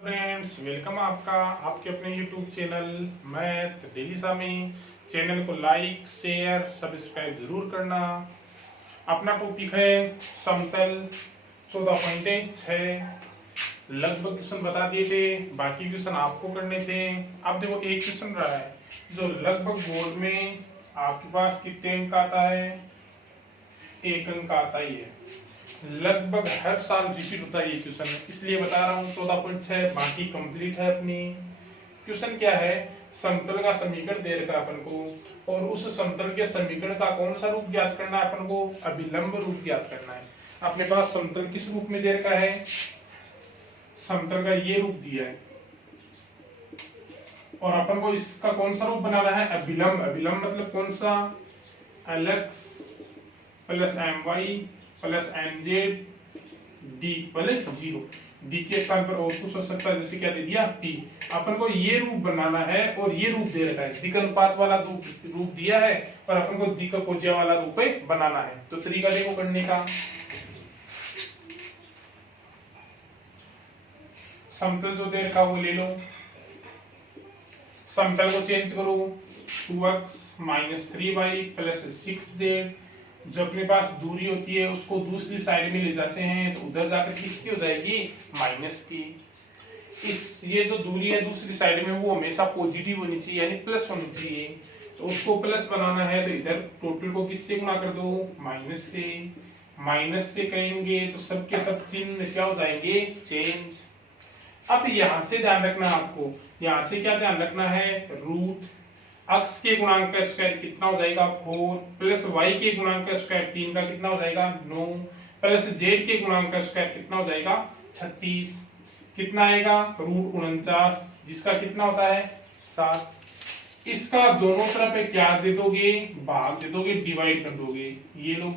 Friends, welcome आपका आपके अपने यूट्यूब चैनल मैथ डेली सामी। चैनल को लाइक शेयर सब्सक्राइब जरूर करना। अपना टॉपिक है समतल 14.6। लगभग क्वेश्चन बता दिए थे, बाकी क्वेश्चन आपको करने थे। अब देखो एक क्वेश्चन रहा है जो लगभग बोर्ड में आपके पास कितने अंक आता है, 1 अंक आता ही है। लगभग हर साल रिपीट होता है ये क्वेश्चन, इसलिए बता रहा हूँ 14.6। बाकी कंप्लीट है अपनी। क्वेश्चन क्या है, समतल का समीकरण दे रखा अपन को और उस समतल के समीकरण का कौन सा रूप ज्ञात करना है अपन को, अभिलंब रूप ज्ञात करना है। अपने पास समतल किस रूप में दे रखा है, समतल का ये रूप दिया है और अपन को इसका कौन सा रूप बनाना है, अभिलंब। अभिलंब मतलब कौन सा, lx plus my plus mz D equal 0। D के स्थान पर और कुछ हो सकता है, जैसे क्या दे दिया t। अपन को ये रूप बनाना है और ये रूप दे रखा है, दिक् अनुपात वाला रूप दिया है और अपन को दिक् कोज्या वाला रूप बनाना है। तो तरीका देखो करने का, समतल जो दे रखा वो ले लो, समतल को चेंज करो 2x minus 3y plus 6z। जो अपने पास दूरी होती है उसको दूसरी साइड में ले जाते हैं तो उधर जाकर किसकी हो जाएगी, माइनस की। इस ये जो दूरी है दूसरी साइड में वो हमेशा पॉजिटिव होनी चाहिए, यानी प्लस होनी चाहिए। तो उसको प्लस बनाना है तो इधर टोटल को किससे गुणा कर दो, माइनस से। माइनस से करेंगे तो सबके सब चिन्ह क्या हो जाएंगे, चेंज। अब यहां से ध्यान रखना आपको, यहां से क्या ध्यान रखना है, रूट x के गुणांक का स्क्वायर कितना हो जाएगा 4 प्लस y के गुणांक का स्क्वायर 3 का कितना हो जाएगा 9 प्लस z के गुणांक का स्क्वायर कितना हो जाएगा 36। कितना आएगा रूट 49, जिसका कितना होता है 7। इसका दोनों तरफ क्या दे दोगे, भाग दे दोगे, डिवाइड कर दोगे। ये लो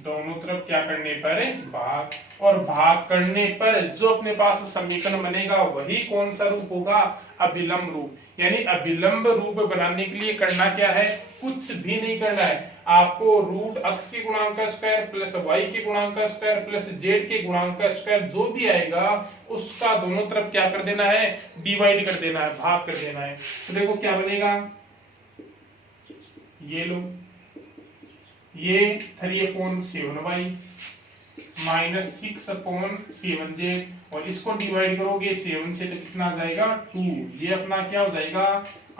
दोनों तरफ क्या करने पर भाग, और भाग करने पर जो अपने पास समीकरण बनेगा वही कौन सा रूप होगा, अभिलंब रूप। यानी अभिलंब रूप बनाने के लिए करना क्या है, कुछ भी नहीं करना है आपको। रूट x के गुणांक का स्क्वायर प्लस y के गुणांक का स्क्वायर प्लस z के गुणांक का स्क्वायर जो भी आएगा उसका दोनों तरफ क्या कर देना है, डिवाइड कर देना है, भाग कर देना है। तो देखो क्या बनेगा, ये लो ये 3/7y माइनस 6/7z और इसको डिवाइड करोगे 7 से तो कितना आ जाएगा 2। ये अपना क्या हो जाएगा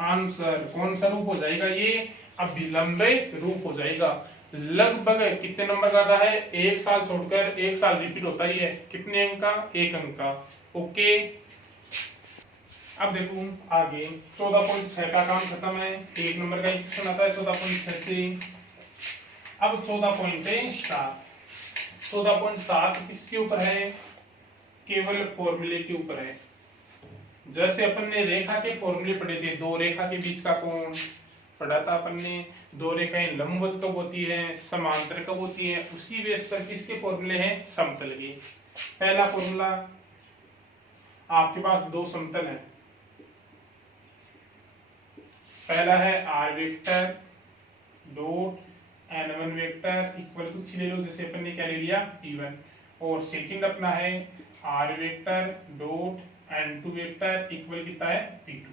आंसर। कौन सा रूप हो जाएगा, ये अभिलंब रूप हो जाएगा। लगभग कितने नंबर का आता है, एक साल छोड़कर एक साल रिपीट होता ही है। कितने अंक का, 1 अंक का। ओके, अब देखो आगे 14.6 का काम खत्म है। 1 नंबर का क्वेश्चन आता है 14.6 से। अब 14.7 14.7 किसके ऊपर है, केवल फॉर्मूले के ऊपर है। जैसे अपन ने रेखा के फॉर्मूले पढ़े थे, दो रेखा के बीच का कोण पढ़ा था अपन ने, दो रेखाएं लंबवत कब होती है, समांतर कब होती है, उसी बेस पर किसके फॉर्मूले हैं, समतल के। पहला फॉर्मूला, आपके पास दो समतल है, पहला है r vector dot n1 vector equal कुछ ले लो, जैसे अपन ने क्या ले लिया t1, और सेकंड अपना है r vector dot n2 vector equal कितना है p2।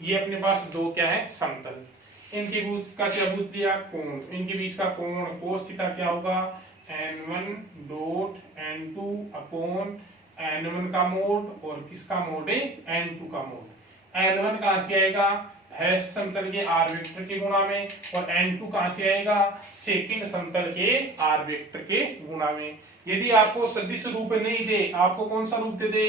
ये अपने पास दो क्या है, समतल। इनके बीच का क्या पूछ लिया, कोण। इनके बीच का कोण cos थीटा क्या होगा, n1 dot n2 upon n1 का मोड और किसका मोड है, n2 का मोड। n1 कहां से आएगा, फर्स्ट समतल के r वेक्टर के गुणा में, और n2 कहां से आएगा, सेकंड समतल के r वेक्टर के गुणा में। यदि आपको सदिश रूप नहीं दे, आपको कौन सा रूप दे दे,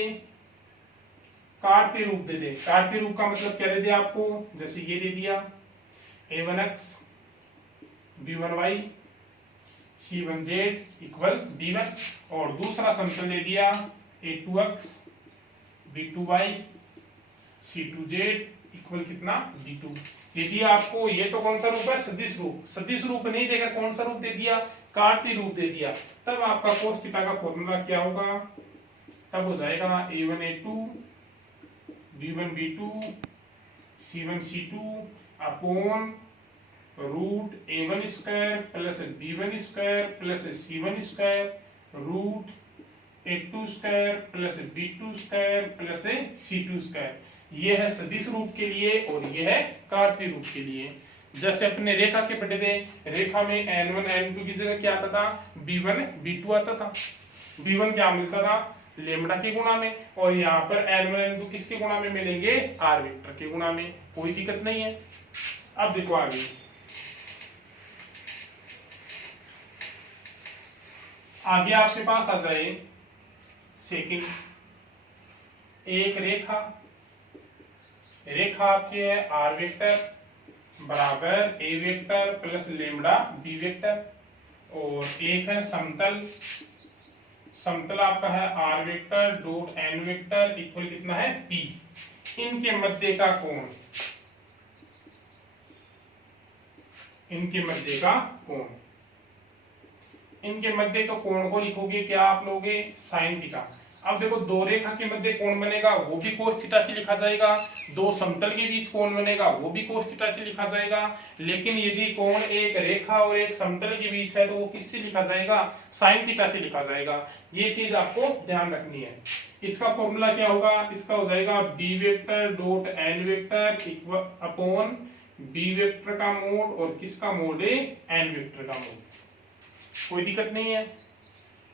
कार्तीय रूप दे दे। कार्तीय रूप का मतलब क्या दे दे आपको, जैसे ये दे दिया a1x b1y c1z equal d1, और दूसरा समतल दे दिया a2x b2y c2z इक्वल कितना d2। यदि आपको ये तो कौन सा रूप है, सदिश रूप। सदिश रूप नहीं देगा, कौन सा रूप दे दिया, कार्तीय रूप दे दिया, तब आपका cos थीटा का फॉर्मूला क्या होगा, तब हो जाएगा a1 a2 b1 b2 c1 c2 upon root a1 square plus b1 square plus c1 square root a2 square plus b2 square plus c2 square. ये है सदिश रूप के लिए और ये है कार्तीय रूप के लिए। जैसे अपने रेखा के पढ़े थे, रेखा में n1 n2 की जगह क्या आता था, b1 b2 आता था। b1 क्या मिलता था, लेमडा के गुणा में, और यहाँ पर n1 n2 किसके गुणा में मिलेंगे, आर वेक्टर के गुणा में। कोई दिक्कत नहीं है। अब देखो आगे, आगे आपके पास आ जाए सेकंड, एक रेखा, रेखा आपकी है आर वेक्टर बराबर A vector plus lambda B vector, और एक है समतल, समतल आपका है R vector dot N vector equal कितना है पी। इनके मध्य का कोण, इनके मध्य का कोण, इनके मध्य का कोण को लिखोगे क्या आप लोगे, साइन थीटा। अब देखो दो रेखा के मध्य कोण बनेगा वो भी कोस थीटा से लिखा जाएगा, दो समतल के बीच कोण बनेगा वो भी कोस थीटा से लिखा जाएगा। लेकिन यदि कोण एक रेखा और एक समतल के बीच है तो वो किससे लिखा जाएगा, साइन थीटा से लिखा जाएगा। ये चीज आपको ध्यान रखनी है। इसका फॉर्मूला क्या होगा, इसका हो जाएगा B vector dot N vector equal upon B vector का मोड और किसका मोड है, एन वेक्टर का मोड। कोई दिक्कत नहीं है।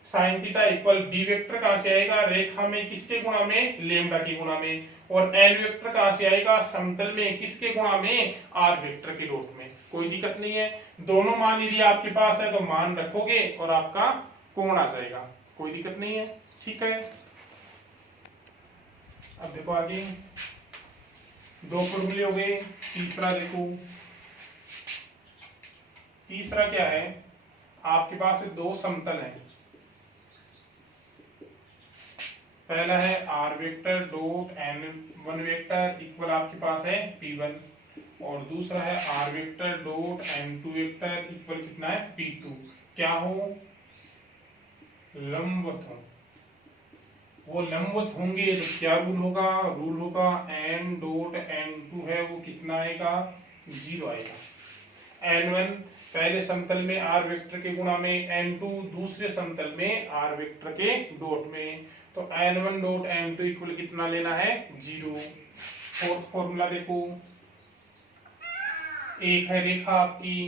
Sine theta equal B vector कहां से आएगा, रेखा में किसके गुणा में, लेमडा के गुणा में, और एन वेक्टर कहां से आएगा, समतल में किसके गुणा में, आर वेक्टर के डॉट में। कोई दिक्कत नहीं है। दोनों मान यदि आपके पास है तो मान रखोगे और आपका कोण आ जाएगा। कोई दिक्कत नहीं है, ठीक है। अब देखो आगे, दो फॉर्मूले हो गए। तीसरा देखो, तीसरा क्या है, आपके पास दो समतल है। पहला है R vector dot N one vector equal आपके पास है P1, और दूसरा है R vector dot N2 vector equal कितना है P2। क्या हो, लंबवत हो। वो लंबवत होंगे तो क्या रूल होगा, रूल होगा n डॉट N2 है वो कितना आएगा, 0 आएगा। n1 पहले समतल में आर वेक्टर के गुणा में, n2 दूसरे समतल में आर वेक्टर के डॉट में, तो n1 डॉट n2 इक्वल कितना लेना है, 0। फोर्थ फॉर्मूला देखो, एक है रेखा आपकी,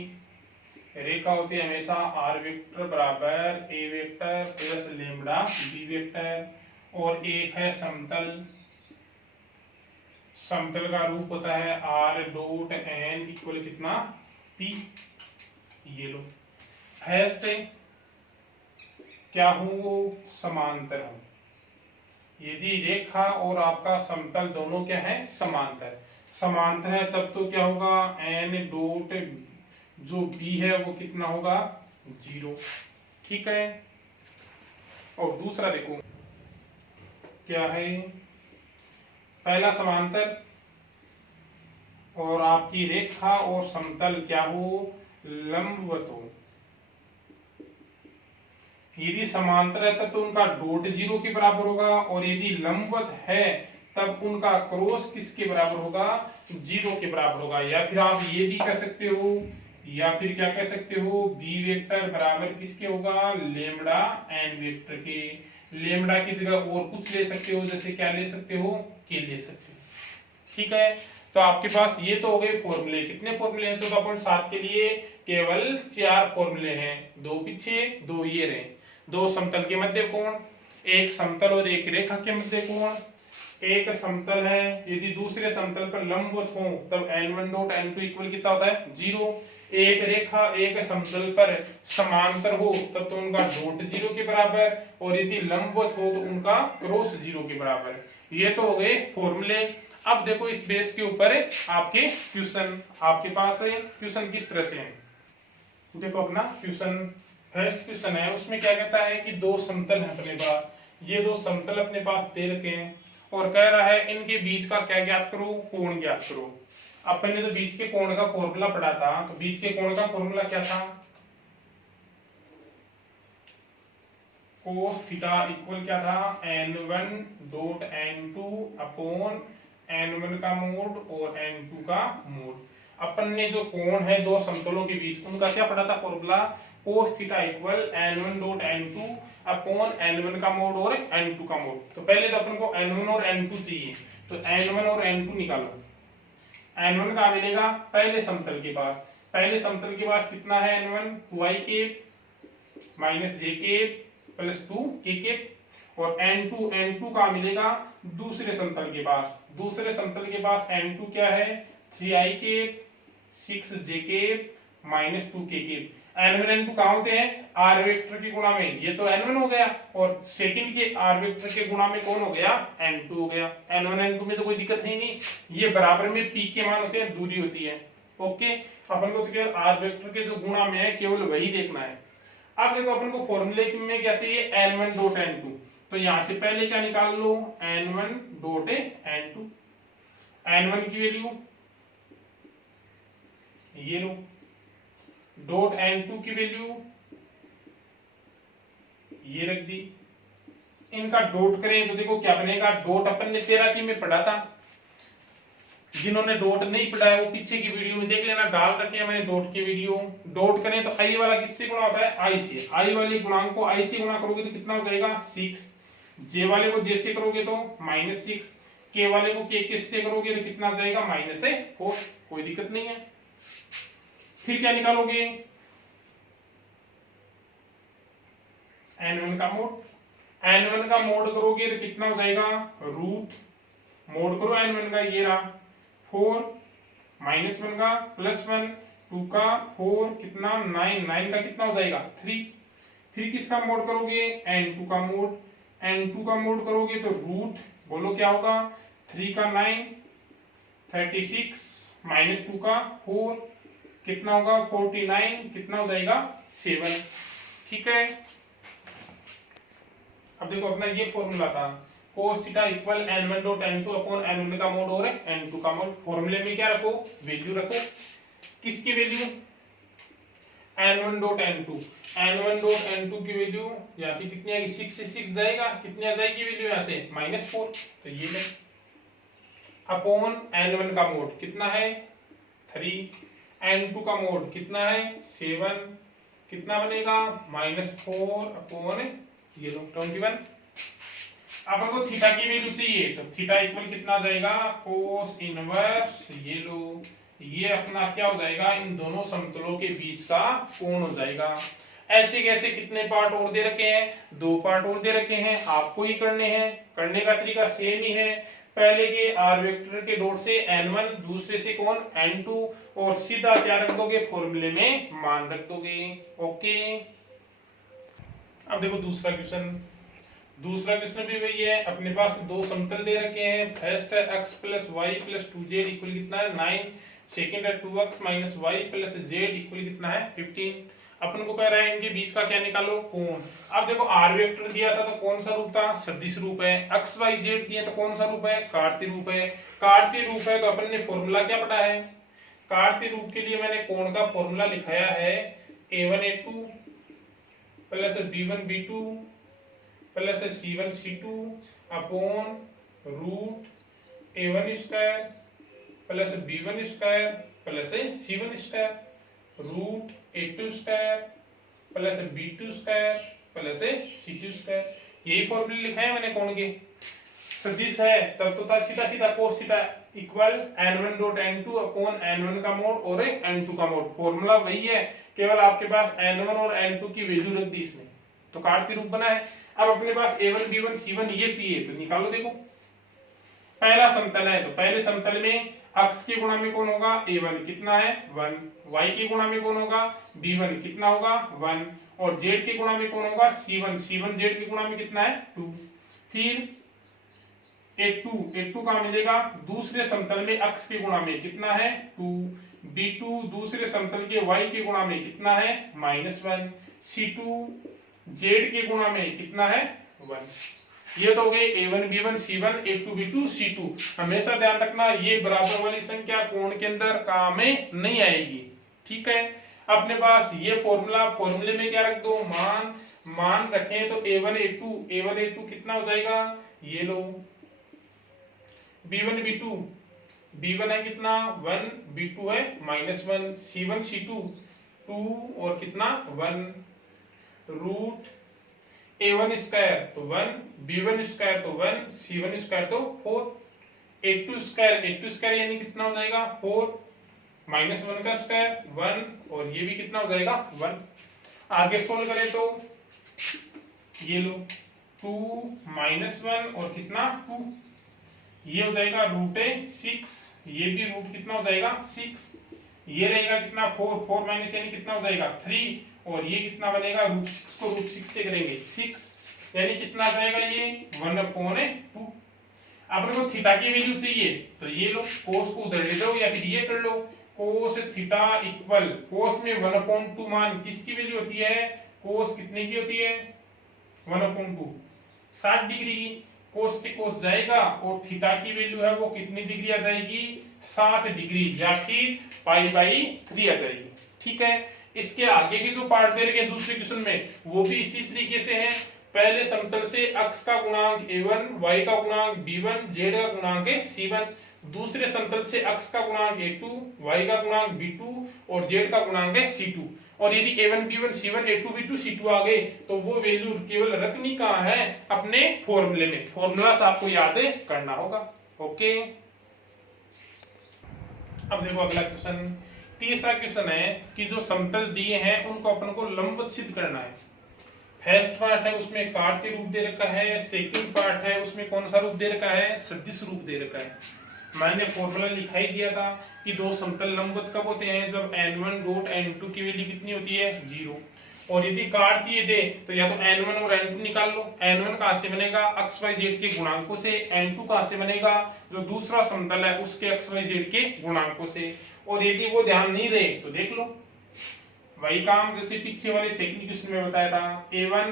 रेखा होती है हमेशा आर वेक्टर बराबर A vector plus lambda B vector, और एक है समतल, समतल का रूप होता है आर डॉट एन इक्वल कितना पी। ये लो फर्स्ट क्या हो, वो समांतर हो। यदि रेखा और आपका समतल दोनों क्या है, समांतर, समांतर है तब तो क्या होगा, एन डॉट जो बी है वो कितना होगा, 0। ठीक है। और दूसरा देखो क्या है, पहला समांतर और आपकी रेखा और समतल क्या हो, लंबवत हो। यदि समांतर है तब तो उनका डॉट 0 के बराबर होगा, और यदि लंबवत है तब उनका क्रॉस किसके बराबर होगा, 0 के बराबर होगा। या फिर आप ये भी कह सकते हो, या फिर क्या कह सकते हो, बी वेक्टर बराबर किसके होगा, लेमडा एन वेक्टर के। लेमडा की जगह और कुछ ले सकते हो, जैसे क्या ले सकते हो, के ले सकते हो। ठीक है। तो आपके पास ये तो हो गए फॉर्मूले। कितने फॉर्मूले हैं, 14.7 के लिए केवल 4 फॉर्मूले हैं, 2 पीछे 2 ये रहे। 2 समतल के मध्य कोण, एक समतल और एक रेखा के मध्य कोण, एक समतल है यदि दूसरे समतल पर लंबवत हो तब n1 डॉट n2 इक्वल कितना होता है, 0। एक रेखा एक समतल पर समांतर हो तब तो उनका डॉट 0 के बराबर, और यदि लंबवत हो तो उनका क्रॉस 0 के बराबर। ये तो हो गए फॉर्मूले। अब देखो इस बेस के ऊपर आपके क्वेश्चन, आपके पास है क्वेश्चन किस तरह से है। देखो अपना क्वेश्चन, फर्स्ट क्वेश्चन है, उसमें क्या कहता है कि 2 समतल है अपने पास, ये 2 समतल अपने पास दे रखे हैं, और कह रहा है इनके बीच का क्या ज्ञात करो, कोण ज्ञात करो। अपन ने तो बीच के कोण का फॉर्मूला पढ़ा था, तो बीच के कोण का फॉर्मूला क्या था, cos थीटा इक्वल क्या था, n1 dot n2 upon n1 का मोड और n2 का मोड। अपन ने जो कोण है 2 समतलों के बीच उनका क्या पढ़ा था formula, cos theta equal n1 dot n2 upon n1 का मोड और n2 का मोड। तो पहले तो अपन को n1 और n2 चाहिए, तो n1 और n2 निकालो। n1 का मिलेगा पहले समतल के पास, पहले समतल के पास कितना है n1 2i के माइनस जे के प्लस 2k के, और n2 का मिलेगा दूसरे समतल के पास, दूसरे समतल के पास n2 क्या है 3i के 6j के माइनस 2k के। n1 n2 कहाँ होते हैं r वेक्टर के गुणा में, ये तो n1 हो गया, और सेकंड के r वेक्टर के गुणा में कौन हो गया n2 हो गया। n1 n2 में तो कोई दिक्कत है नहीं, ये बराबर में p के मान होते हैं, दूरी होती है। ओके, अपन को तो केवल r वेक्टर के जो गुणा में है केवल वही देखना है। अब देखो अपन को फॉर्मूले में क्या चाहिए n1 डॉट n2, तो यहां से पहले क्या निकाल लो n1 डॉट n2, n1 की वैल्यू ये लो, डॉट n2 की वैल्यू ये रख दी। इनका डॉट करें तो देखो क्या बनेगा, डॉट अपन ने 13 में पढ़ा था, जिन्होंने डॉट नहीं पढ़ा है वो पीछे की वीडियो में देख लेना, डाल रखे हैं मैंने डॉट की वीडियो। डॉट करें तो आई वाला किससे गुणा होता है आई से, आई वाले गुणांक को आई से गुणा करोगे तो कितना हो जाएगा 6, जे वाले को जे से करोगे तो -6, के वाले को के किससे करोगे तो कितना जाएगा -4, कोई दिक्कत नहीं है। फिर क्या निकालोगे n1 का मोड, n1 का मोड करोगे तो कितना हो जाएगा रूट, मोड करो n1 का ये रहा 4 -1 का +1 2 का 4 कितना 9, 9 का कितना हो जाएगा 3। फिर किसका मोड करोगे n2 का मोड, n2 का मोड करोगे तो रूट बोलो क्या होगा 3 का 9 36 -2 का 4 कितना होगा 49 कितना हो जाएगा 7। ठीक है, अब देखो अपना ये फॉर्मूला था cos theta equal n1 dot n2 upon n1 का मोड और n2 का मोड। फॉर्मूले में क्या रखो वैल्यू रखो, किसकी value n1 dot n2, n1 dot n2 की वैल्यू यहाँ से कितनी आएगी 6 से 6 जाएगा, कितनी आ जाएगी वैल्यू यहाँ से -4, तो ये ले अपॉन n1 का मोड कितना है 3, n2 का मोड कितना है 7, कितना बनेगा -4 अपॉन ये लो 21। अब आपको थीटा की वैल्यू चाहिए तो थीटा इक्वल कितना आ जाएगा कोस इनवर्स ये लो, ये अपना क्या हो जाएगा इन दोनों समतलों के बीच का कोण हो जाएगा। ऐसे कैसे कितने पार्ट और दे रखे हैं, 2 पार्ट और दे रखे हैं, आपको ही करने हैं, करने का तरीका सेम ही है। पहले के r वेक्टर के डॉट से n1, दूसरे से कौन n2, और सीधा क्या रख दोगे फॉर्मूले में मान रख दोगे। ओके, अब देखो दूसरा क्वेश्चन, दूसरा क्वेश्चन भी वही है, अपने पास 2 समतल दे रखे हैं, फर्स्ट है x + y + 2z इक्वल कितना है 9, सेकंड है 2x - y + z इक्वल कितना है 15। अपन को कह रहा है इनके बीच का क्या निकालो कोण। अब देखो r वेक्टर दिया था तो कौन सा रूप था सदिश रूप है, x y z दिए तो कौन सा रूप है कार्तीय रूप है, कार्तीय रूप है तो अपन ने फॉर्मूला क्या पढ़ा है, कार्तीय रूप के लिए मैंने कोण का फॉर्मूला लिखाया है a1 a2 + b1 b2 + c1 c2 upon root a1 square + b1 square + c1 square root a2 square + b2 square + c2 square. यही फॉर्मूले लिखा है मैंने कोण के, सदिश है तब तो था सीधा सीधा cos theta equal n1 dot n2 upon n1 का मोड और n2 का मोड। फॉर्मूला वही है, केवल आपके पास n1 और n2 की वैल्यू रख दी इसमें, तो कार्तीय रूप बना है। अब अपने पास a1 b1 c1 ये चाहिए तो निकालो। देखो पहला समतल है तो पहले समतल में x के गुणा में कौन होगा a1 कितना है 1, y के गुणा में कौन होगा b1 कितना होगा 1, और z के गुणा में कौन होगा c1, c1 z के गुणा में कितना है 2। फिर a2 का मिलेगा दूसरे समतल में x के गुणा में कितना है 2, b2 दूसरे समतल के y के गुणा में कितना है -1, c2 z के गुणा में कितना है 1। ये तो हो गए a1 b1 c1 a2 b2 c2। हमेशा ध्यान रखना ये बराबर वाली संख्या कोण के अंदर काम में नहीं आएगी। ठीक है, अपने पास ये फॉर्मूला, फॉर्मूले में क्या रख दो मान रखें तो a1 a2 कितना हो जाएगा ये लो, b1 b2 b1 है कितना 1, b2 है -1, c1 c2 2 और कितना 1 रूट a1 स्क्वायर तो 1, b1 स्क्वायर तो 1, c1 स्क्वायर तो 4, a2 स्क्वायर यानी कितना हो जाएगा 4, -1 का स्क्वायर 1 और ये भी कितना हो जाएगा 1। आगे सोल्व करें तो ये लो 2 -1 और कितना 2, ये हो जाएगा √6, ये भी रूट कितना हो जाएगा 6, ये रहेगा कितना 4 माइनस यानी कितना हो जाएगा 3 और ये कितना बनेगा √6 को √6 से करेंगे 6 यानी कितना आ जाएगा ये 1/2। अपने को थीटा की वैल्यू चाहिए तो ये लो कोस को उधर ले दो या फिर ये कर लो कोस थीटा इक्वल कोस में 1/2 मान किसकी वैल्यू होती है, कोस कितने की होती है 1/2 60 डिग्री की, कोस से कोस जाएगा और थीटा की वैल्यू है वो कितनी डिग्री आ जाएगी 60 डिग्री या फिर π/3 आ जाएगी। ठीक है, इसके आगे की जो पार्ट दे रखे दूसरे क्वेश्चन में वो भी इसी तरीके से है। पहले समतल से अक्ष का गुणांक a1, y का गुणांक b1, z का गुणांक है c1, दूसरे समतल से अक्ष का गुणांक a2, y का गुणांक b2 और z का गुणांक है c2। और यदि a1 b1 c1 a2 b2 c2 आ गए तो वो वैल्यू केवल रखनी कहाँ है अपने फॉर्मूले में, फॉर्मूला आपको याद करना होगा। ओके, अब देखो अगला क्वेश्चन, तीसरा क्वेश्चन है कि जो समतल दिए हैं उनको अपन को लंबवत सिद्ध करना है। फर्स्ट पार्ट है उसमें कार्तीय रूप दे रखा है, सेकंड पार्ट है उसमें कौन सा रूप दे रखा है सदिश रूप दे रखा है। मैंने फॉर्मूला लिखा ही दिया था कि दो समतल लंबवत कब होते हैं जब n1 डॉट n2 की वैल्यू कितनी होती है 0, और यदि कार्तीय दे तो या तो n1 और n2 निकाल लो। n1 कहां से बनेगा x y z के गुणांकों से, n2 कहां से बनेगा जो दूसरा समतल है उसके x y z के गुणांकों से। और यदि वो ध्यान नहीं रहे तो देख लो वही काम जैसे पीछे वाले सेकंड क्वेश्चन में बताया था। a1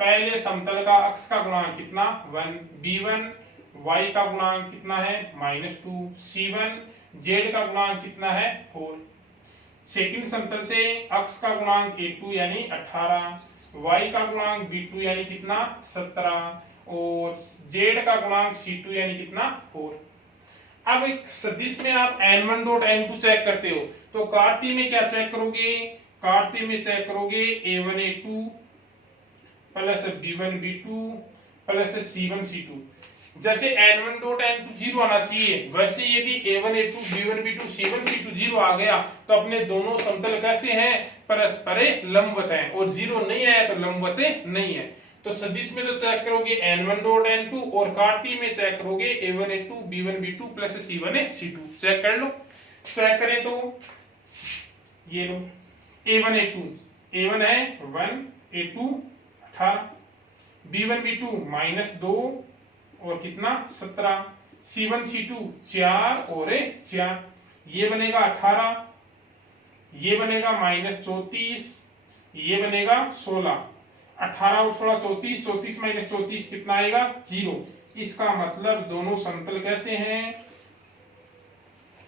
पहले समतल का x का गुणांक कितना 1, b1 y का गुणांक कितना है -2, c1 z का गुणांक कितना है 4। सेकंड समतल से x का गुणांक a2 यानी 18, y का गुणांक b2 यानी कितना 17 और z का गुणांक c2 यानी कितना 4। अब एक सदिश में आप n1 डॉट n2 चेक करते हो तो कार्तीय में क्या चेक करोगे, कार्तीय में चेक करोगे a1 a2 plus b1 b2 plus c1 c2। जैसे n1 डॉट n2 0 आना चाहिए वैसे यदि a1 a2 b1 b2 c1 c2 0 आ गया तो अपने दोनों समतल कैसे हैं परस्पर लंबवत हैं, और 0 नहीं आया तो लंबवत नहीं है। तो सदिश में तो चेक करोगे n1 डॉट n2 और कार्तीय में चेक करोगे a1 a2 b1 b2 plus c1 c2। Check कर लो, चेक करें तो ये लो a1 a2 a1 है 1 a2 18 b1 b2 -2 और कितना 17 c1 c2 4 और 4, ये बनेगा 18, ये बनेगा -34, ये बनेगा 16, 18 और 16 34, 34 माइनस 34 कितना आएगा 0। इसका मतलब दोनों समतल कैसे हैं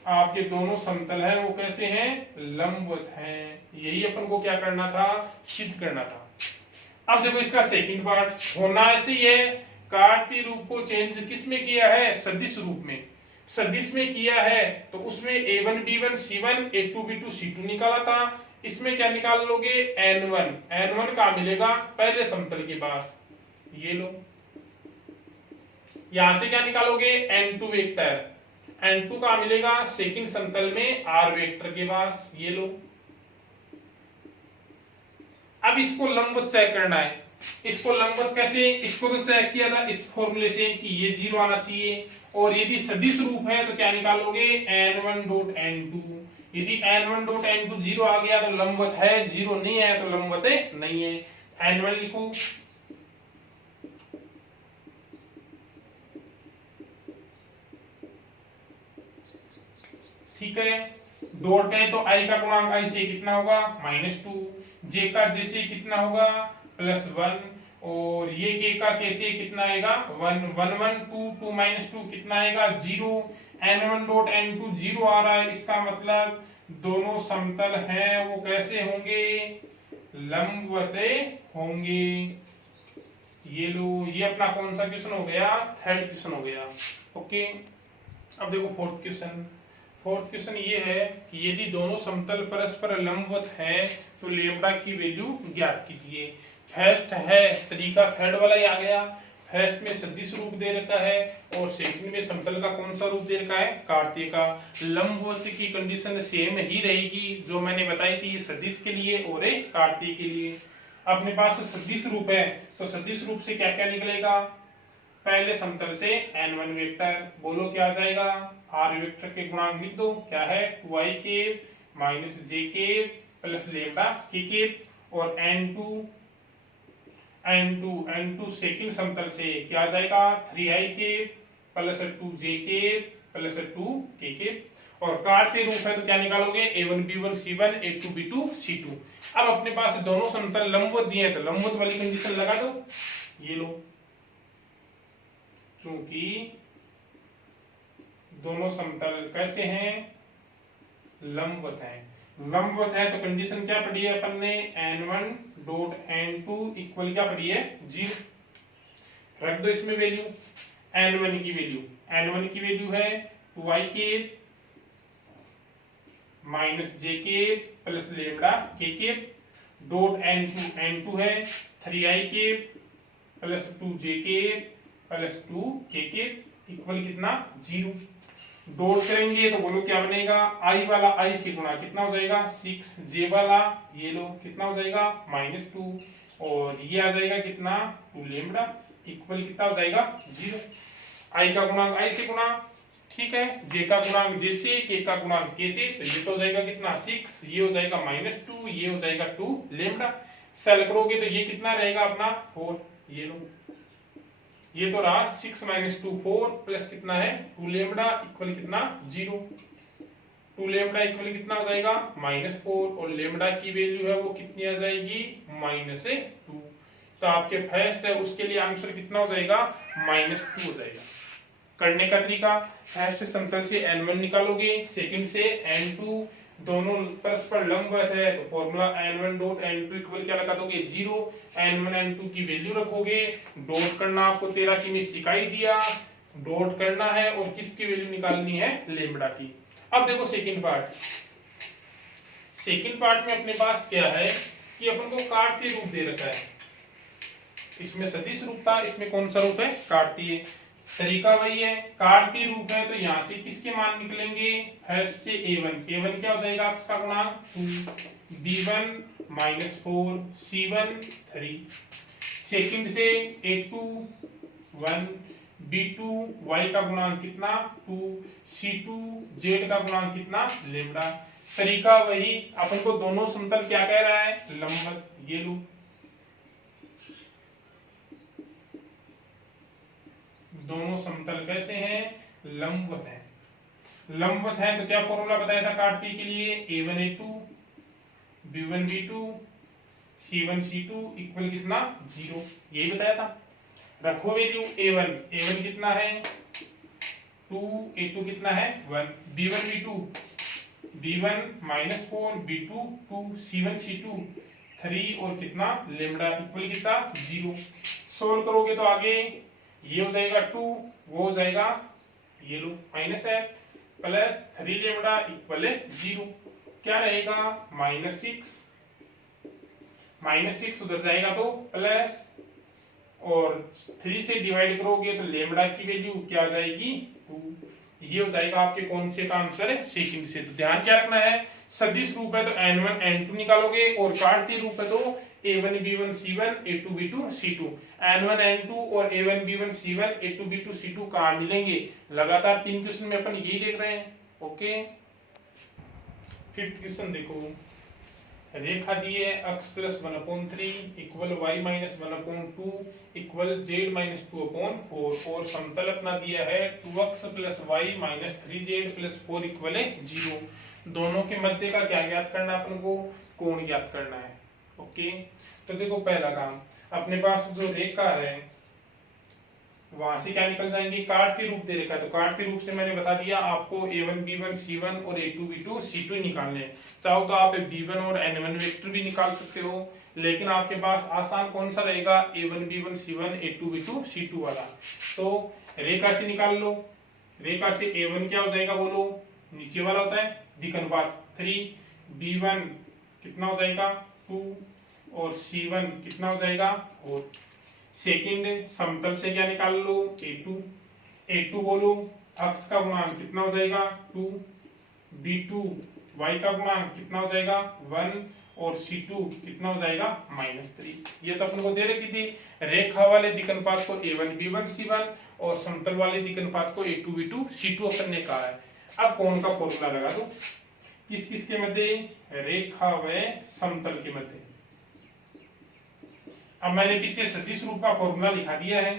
आपके दोनों समतल है वो कैसे हैं लंबवत हैं। यही अपन को क्या करना था सिद्ध करना था। अब देखो इसका सेकंड पार्ट होना ऐसे ही है, कार्तीय रूप को चेंज किस में किया है सदिश रूप में, सदिश में किया है तो उसमें a1 b1 c1 a2 b2 c2 निकाला था। इसमें क्या निकाल लोगे n1 का मिलेगा पहले समतल के पास, ये लो यहां से क्या निकालोगे n2 वेक्टर, n2 का मिलेगा सेकंड समतल में r वेक्टर के पास, ये लो। अब इसको लंबवत चेक करना है, इसको लंबवत कैसे, इसको तो चेक किया था इस फॉर्मूले से कि ये 0 आना चाहिए, और यदि सदिश रूप है तो क्या निकालोगे n1 डॉट n2। यदि n1 डॉट n2 0 आ गया तो लंबवत है, 0 नहीं आया तो लंबवत नहीं है। n1 लिखो, ठीक है, डॉट है तो i का गुणांक i से कितना होगा -2, j का j से कितना होगा +1, और ये k का k से कितना आएगा 1 1 1 2 2 -2 कितना आएगा 0। n1 डॉट n2 0 आ रहा है, इसका मतलब दोनों समतल हैं वो कैसे होंगे लंबवत होंगे। ये लो, ये अपना कौन सा क्वेश्चन हो गया थर्ड क्वेश्चन हो गया। ओके, अब देखो फोर्थ क्वेश्चन। फोर्थ क्वेश्चन ये है कि यदि दोनों समतल परस्पर लंबवत है तो लेम्डा की वैल्यू ज्ञात कीजिए। फर्स्ट है तरीका थर्ड वाला ही आ गया। फर्स्ट में सदिश रूप दे रखा है और सेकंड में समतल का कौन सा रूप दे रखा है, कार्तीय का। लंबवत की कंडीशन सेम ही रहेगी जो मैंने बताई थी सदिश के लिए और एक कार्तीय के लिए। अपने पास सदिश रूप है तो सदिश रूप से क्या क्या निकलेगा, पहले समतल से n1 वेक्टर, बोलो क्या आ जाएगा, r वेक्टर के गुणांक लिख दो, क्या है 2i के माइनस जे के प्लस लेमडा के और n2 सेकंड समतल से क्या आ जाएगा 3i के प्लस 2j के प्लस 2k के। और कार्तीय रूप है तो क्या निकालोगे a1 b1 c1 a2 b2 c2। अब अपने पास दोनों समतल लंबवत दिए हैं तो लंबवत वाली कंडीशन लगा दो, ये लो, क्योंकि दोनों समतल कैसे हैं, लंबवत हैं। लंबवत है तो कंडीशन क्या पढ़ी है अपन ने, n1 डॉट n2 इक्वल क्या पढ़ी है 0। रख दो इसमें वैल्यू, n1 की वैल्यू है 2i के माइनस जे के प्लस लेमडा के डॉट n2 है 3i के प्लस 2j के प्लस 2k इक्वल कितना 0। डॉट करेंगे तो बोलो क्या बनेगा, i वाला i से गुणा कितना हो जाएगा 6, j वाला ये लो कितना हो जाएगा -2 और ये आ जाएगा कितना 2 लेमडा इक्वल कितना हो जाएगा 0। i का गुणांक i से गुणा, ठीक है, j का गुणांक j से, k का गुणांक k से, तो ये तो हो जाएगा कितना 6, ये हो जाएगा -2, ये हो जाएगा 2 लेमडा। सेल करोगे तो ये कितना रहेगा अपना 4, ये लो, ये तो रहा 6 - 2 4 प्लस कितना है 2 लेमडा इक्वल कितना 0। 2 लेमडा इक्वल कितना हो जाएगा -4 और लेमडा की वैल्यू है वो कितनी आ जाएगी -2। तो आपके फर्स्ट है उसके लिए आंसर कितना हो जाएगा -2 हो जाएगा। करने का तरीका, फर्स्ट समतल से n1 निकालोगे, सेकंड से n2, दोनों परस्पर लंबवत है तो formula n1 dot n2 equal क्या लगा दोगे 0। n1 n2 की वैल्यू रखोगे, डॉट करना आपको 13 की में सिखाई दिया, डॉट करना है और किसकी वैल्यू निकालनी है लेमडा की। अब देखो सेकंड पार्ट में अपने पास क्या है कि अपन को कार्तीय रूप दे रखा है, इसमें सदिश रूप था, इसमें कौन सा रूप है कार्तीय। तरीका वही है, कार्तीय रूप है तो यहाँ से किसके मान निकलेंगे, फर्स्ट से a1 क्या हो जाएगा इसका गुणांक 2, b1 -4 c1 3, सेकंड से a2 1, b2 y का गुणांक कितना 2, c2 z का गुणांक कितना लेमडा। तरीका वही, अपन को दोनों समतल क्या कह रहा है लंबवत, ये लो दोनों समतल कैसे हैं लंबवत हैं। लंबवत है तो क्या फॉर्मूला बताया था कार्तीय के लिए, a1 a2 b1 b2 c1 c2 equal कितना 0, यही बताया था। रखो वैल्यू a1 कितना है 2, a2 कितना है 1, b1 b2 b1 -4 b2 2 c1 c2 3 और कितना लेमडा इक्वल कितना 0। सोल्व करोगे तो आगे ये हो जाएगा 2, वो हो जाएगा ये लो माइनस है प्लस 3 लेमडा इक्वल 0, क्या रहेगा -6 उधर जाएगा तो प्लस, और 3 से डिवाइड करोगे तो लेमडा की वैल्यू क्या आ जाएगी 2, ये हो जाएगा आपके कौन से का आंसर है सेकंड से। तो ध्यान क्या रखना है, सदिश रूप है तो n1 n2 निकालोगे और कार्तीय रूप है तो a1 b1 c1 a2 b2 c2। n1 n2 और a1 b1 c1 a2 b2 c2 कहाँ मिलेंगे, लगातार 3 क्वेश्चन में अपन यही देख रहे हैं। ओके, फिफ्थ क्वेश्चन देखो, रेखा दी है x plus 1/3 equal y minus 1/2 equal z minus 2/4 और समतल अपना दिया है 2x plus y minus 3z plus 4 equal 0। दोनों के मध्य का क्या ज्ञात करना है अपन को, कोण ज्ञात करना है। ओके, तो देखो पहला काम, अपने पास जो रेखा है वहां से क्या निकल जाएंगे, कार्तीय रूप दे रखा है तो कार्तीय रूप से मैंने बता दिया आपको a1 b1 c1 और a2 b2 c2 निकालने हैं। चाहो तो आप b1 और n1 वेक्टर भी निकाल सकते हो, लेकिन आपके पास आसान कौन सा रहेगा a1 b1 c1 a2 b2 c2 वाला। तो रेखा से निकाल लो, रेखा से a1 क्या हो जाएगा बोलो, नीचे वाला होता है दिक अनुपात 3, b1 कितना हो जाएगा 2 और C1 कितना हो जाएगा 4। सेकंड समतल से क्या निकाल लो A2 बोलो अक्ष का गुणांक कितना हो जाएगा 2, B2 y का गुणांक कितना हो जाएगा 1 और C2 कितना हो जाएगा -3। ये तो अपन को दे रखी थी रेखा वाले दिक् अनुपात को A1 B1 C1 और समतल वाले दिक् अनुपात को A2 B2 C2 अपन ने कहा है। अब कोण का फॉर्मूला लगा दो किस किस के मध्य रेखा व समतल के मध्य। अब मैंने पीछे सदिश रूप का फॉर्मूला लिखा दिया है,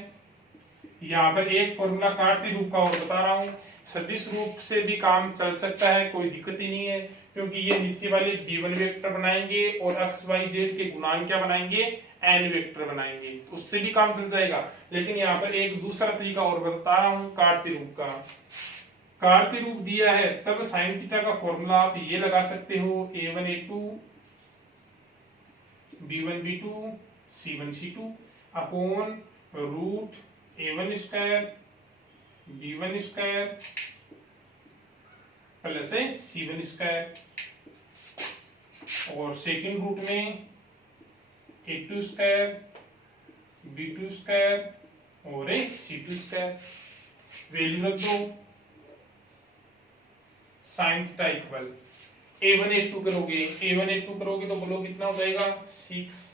यहाँ पर एक फॉर्मूला कार्तीय रूप का और बता रहा हूँ। सदिश रूप से भी काम चल सकता है, कोई दिक्कत ही नहीं है, क्योंकि ये नीचे वाले d1 वेक्टर बनाएंगे और x y z के गुणांक क्या बनाएंगे n वेक्टर बनाएंगे, उससे भी काम चल जाएगा। लेकिन यहाँ पर एक दूसरा तरीका और बता रहा हूँ कार्तीय रूप का। कार्तीय रूप दिया है तब साइन थीटा का फॉर्मूला आप ये लगा सकते हो a1 a2 b1 b2 c1 c2 upon root a1 square b1 square plus c1 square और सेकंड रूट में a2 स्क्वायर b2 स्क्वायर और c2 स्क्वायर। वैल्यू रख दो sign theta equal a1 a2 करोगे तो बोलो कितना हो जाएगा 6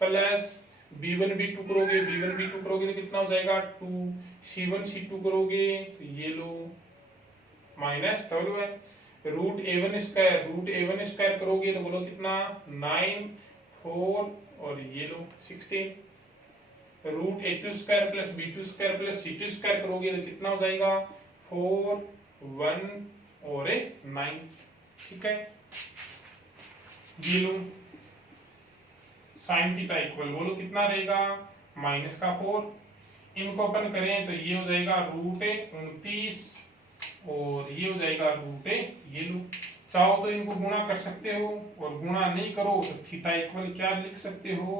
प्लस b1 b2 करोगे तो कितना हो जाएगा 2, c1 c2 करोगे तो ये लो -12 है। रूट a1 स्क्वायर करोगे तो बोलो कितना 9 4 और ये लो 16। Root a2 square plus b2 square plus c2 square करोगे तो कितना हो जाएगा 4 1 और 9। ठीक है, ये लो साइन थीटा इक्वल बोलो कितना रहेगा -4। इनको अपन करें तो ये हो जाएगा रूट 29 और ये हो जाएगा रूट ये लो। चाहो तो इनको गुणा कर सकते हो और गुणा नहीं करो तो थीटा इक्वल क्या लिख सकते हो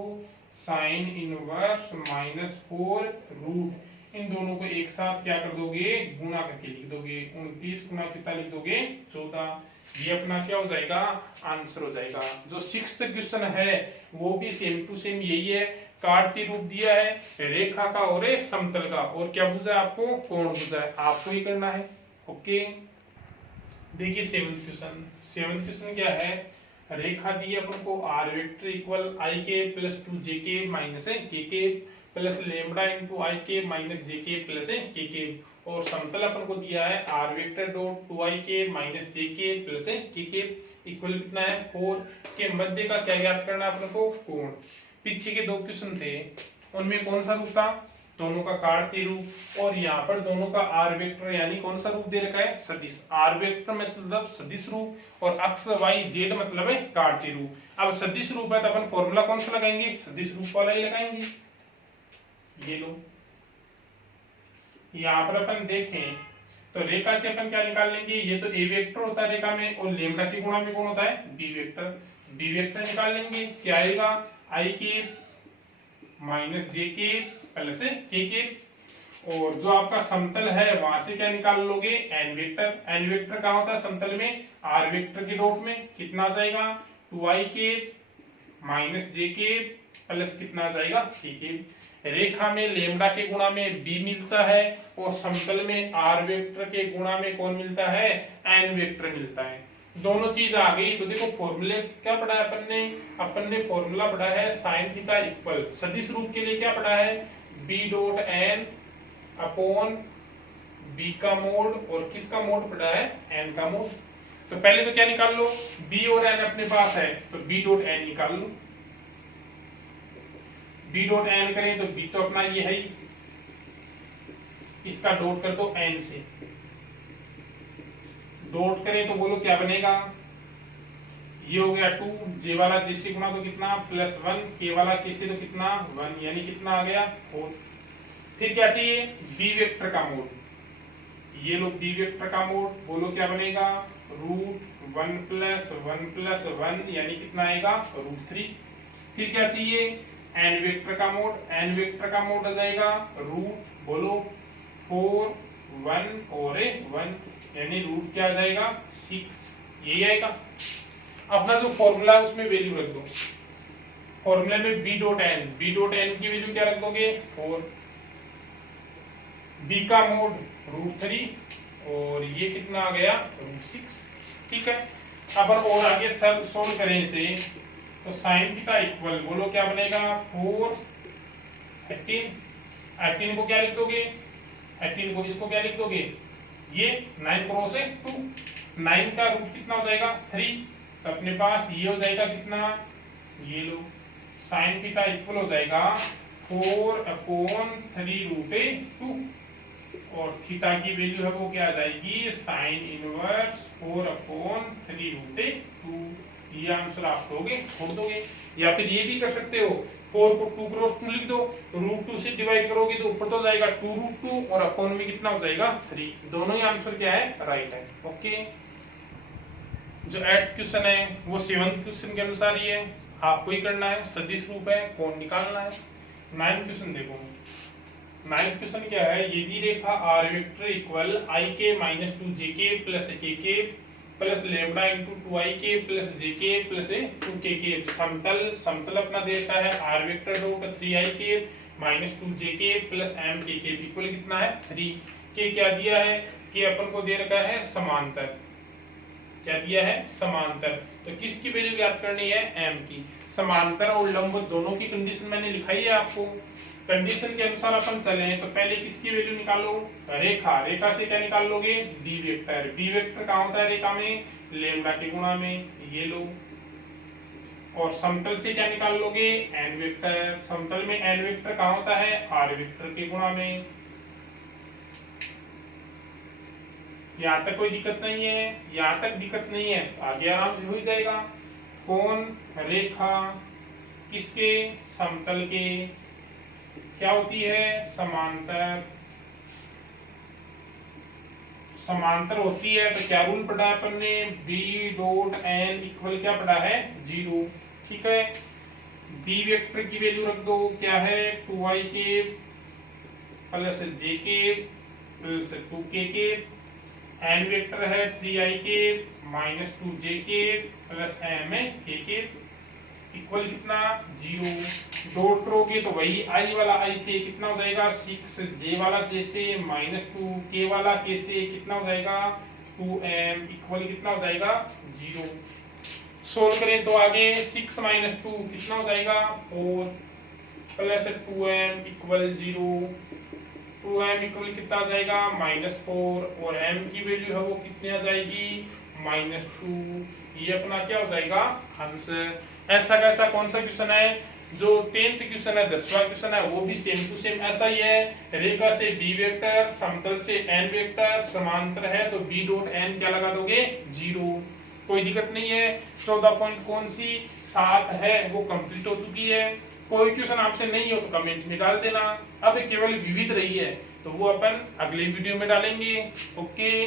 साइन इनवर्स -4 रूट। इन दोनों को एक साथ क्या कर दोगे गुणा करके लिख दोगे 29 गुणा कितना लिख दोगे 14। ये अपना क्या हो जाएगा आंसर हो जाएगा। जो 6th क्वेश्चन है वो भी सेम टू सेम यही है, कार्तीय रूप दिया है रेखा का और समतल का, और क्या पूछा है आपको कोण पूछा है, आपको ही करना है। ओके, देखिए 7th क्वेश्चन क्या है, रेखा दी है अपन को आर वेक्टर इक्वल आई के प्लस 2jk माइनस के के प्लस लेमडा इंटू आई के माइनस जेके प्लस के के, और समतल अपन को दिया है R vector dot 2ik minus JK plus K K equal कितना है 4 के मध्य का क्या ज्ञात करना है अपन को कोण। पीछे के 2 क्वेश्चन थे उनमें कौन सा रूप था दोनों का कार्तीय रूप, और यहाँ पर दोनों का आर वेक्टर यानी कौन सा रूप दे रखा है सदिश। आर वेक्टर मतलब सदिश रूप और अक्ष वाई जेड मतलब है कार्तीय रूप। अब सदिश रूप है तो अपन फॉर्मूला कौन सा लगाएंगे सदिश रूप वाला ही लगाएंगे। ये लो यहाँ पर अपन देखें तो रेखा से अपन क्या निकाल लेंगे, ये तो ए वेक्टर होता है रेखा में और लेमडा के गुणा में कौन होता है बी वेक्टर निकाल लेंगे। क्या आएगा आई के माइनस जे के प्लस के के, और जो आपका समतल है वहां से क्या निकाल लोगे एन वेक्टर कहाँ होता है समतल में आर वेक्टर के डॉट में कितना आ जाएगा 2ik माइनस जे के प्लस कितना आ जाएगा के के। रेखा में लेमडा के गुणा में b मिलता है और समतल में आर वेक्टर के गुणा में कौन मिलता है एन वेक्टर मिलता है। दोनों चीज आ गई तो देखो फॉर्मूले क्या पढ़ा है अपन ने फॉर्मूला पढ़ा है साइन थीटा इक्वल सदिश रूप के लिए क्या पढ़ा है b dot n upon b का मोड और किसका मोड पढ़ा है n का मोड। तो पहले तो क्या निकाल लो b और n अपने पास है तो b डॉट n निकाल लो। b डॉट n करें तो b तो अपना ये है ही, इसका डॉट कर दो n से, डॉट करें तो बोलो क्या बनेगा ये हो गया 2, जे वाला जिससे गुणा तो कितना +1, के वाला किससे तो कितना 1 यानी कितना आ गया 4। फिर क्या चाहिए b वेक्टर का मोड, ये लो b वेक्टर का मोड बोलो क्या बनेगा √1 + 1 यानी कितना आएगा √3। फिर क्या चाहिए n वेक्टर का मोड आ जाएगा रूट बोलो 4 1 और 1 यानी रूट क्या आ जाएगा 6, यही आएगा। अपना जो फॉर्मूला है उसमें वैल्यू रख दो, फॉर्मूले में बी डॉट एन की वैल्यू क्या रख दोगे 4, बी का मोड √3 और ये कितना आ गया √6। ठीक है, अब और आगे सोल्व करें इसे तो साइन थीटा इक्वल बोलो क्या बनेगा 4 18 को क्या लिख दोगे 18 को इसको क्या लिख दोगे ये 9 क्रॉस है 2, 9 का रूट कितना हो जाएगा 3, तो अपने पास ये हो जाएगा कितना ये लो साइन थीटा इक्वल हो जाएगा 4/3√2 और थीटा की वैल्यू है वो क्या आ जाएगी साइन इनवर्स 4/3√2। ये आंसर आप दोगे छोड़ दोगे, या फिर ये भी कर सकते हो 4 को 2 क्रॉस 2 लिख दो, √2 से डिवाइड करोगे तो ऊपर तो जाएगा 2√2 और अपॉन में कितना हो जाएगा 3। दोनों ही आंसर क्या है राइट है। ओके, जो 8th क्वेश्चन है वो 7th क्वेश्चन के अनुसार ही है, आपको ही करना है, सदिश रूप है कौन निकालना है। 9th क्वेश्चन देखो, 9th क्वेश्चन क्या है, यदि रेखा r vector equal ik-2jk plus kk plus lambda into 2ik plus jk plus 2kk समतल अपना देता है r vector dot 3ik minus 2jk plus mkk equal कितना है 3। k क्या दिया है, k अपन को दे रखा है समांतर, क्या दिया है समांतर, तो किसकी वैल्यू ज्ञात करनी है m की। समांतर और लंब दोनों की कंडीशन मैंने लिखाई है आपको, कंडीशन के अनुसार अपन चले तो पहले किसकी वैल्यू निकालो रेखा से क्या निकाल लोगे b वेक्टर कहाँ होता है रेखा में लैम्डा के गुणा में ये लो, और समतल से क्या निकाल लोगे n वेक्टर, समतल में n वेक्टर कहाँ होता है r वेक्टर के गुणा में। यहाँ तक कोई दिक्कत नहीं है, यहाँ तक दिक्कत नहीं है तो आगे आराम से हो ही जाएगा। कौन रेखा किसके समतल के क्या होती है समांतर, समांतर होती है तो क्या रूल पढ़ा है अपन ने b डॉट n इक्वल क्या पढ़ा है 0। ठीक है, b वेक्टर की वैल्यू रख दो क्या है 2ik plus jk plus 2kk, n vector है 3ik minus 2jk plus mkk equal कितना 0। डॉट करोगे तो वही i वाला i से कितना हो जाएगा 6, j वाला j से माइनस 2, k वाला k से कितना हो जाएगा 2m इक्वल कितना हो जाएगा 0। सोल्व करें तो आगे 6 माइनस 2 कितना हो जाएगा 4 plus 2m equal 0, 2m equal कितना आ जाएगा -4 और m की वैल्यू है वो कितनी आ जाएगी -2। ये अपना क्या हो जाएगा आंसर। ऐसा कैसा कौन सा क्वेश्चन है, जो 10th क्वेश्चन है 10वां क्वेश्चन है वो भी सेम टू सेम ऐसा ही है। रेखा से b वेक्टर समतल से n वेक्टर समांतर है तो b डॉट n क्या लगा दोगे 0, कोई दिक्कत नहीं है। 14 पॉइंट कौन सी 7 है वो कंप्लीट हो चुकी है। कोई क्वेश्चन आपसे नहीं हो तो कमेंट में डाल देना। अब केवल विविध रही है तो वो अपन अगले वीडियो में डालेंगे। ओके।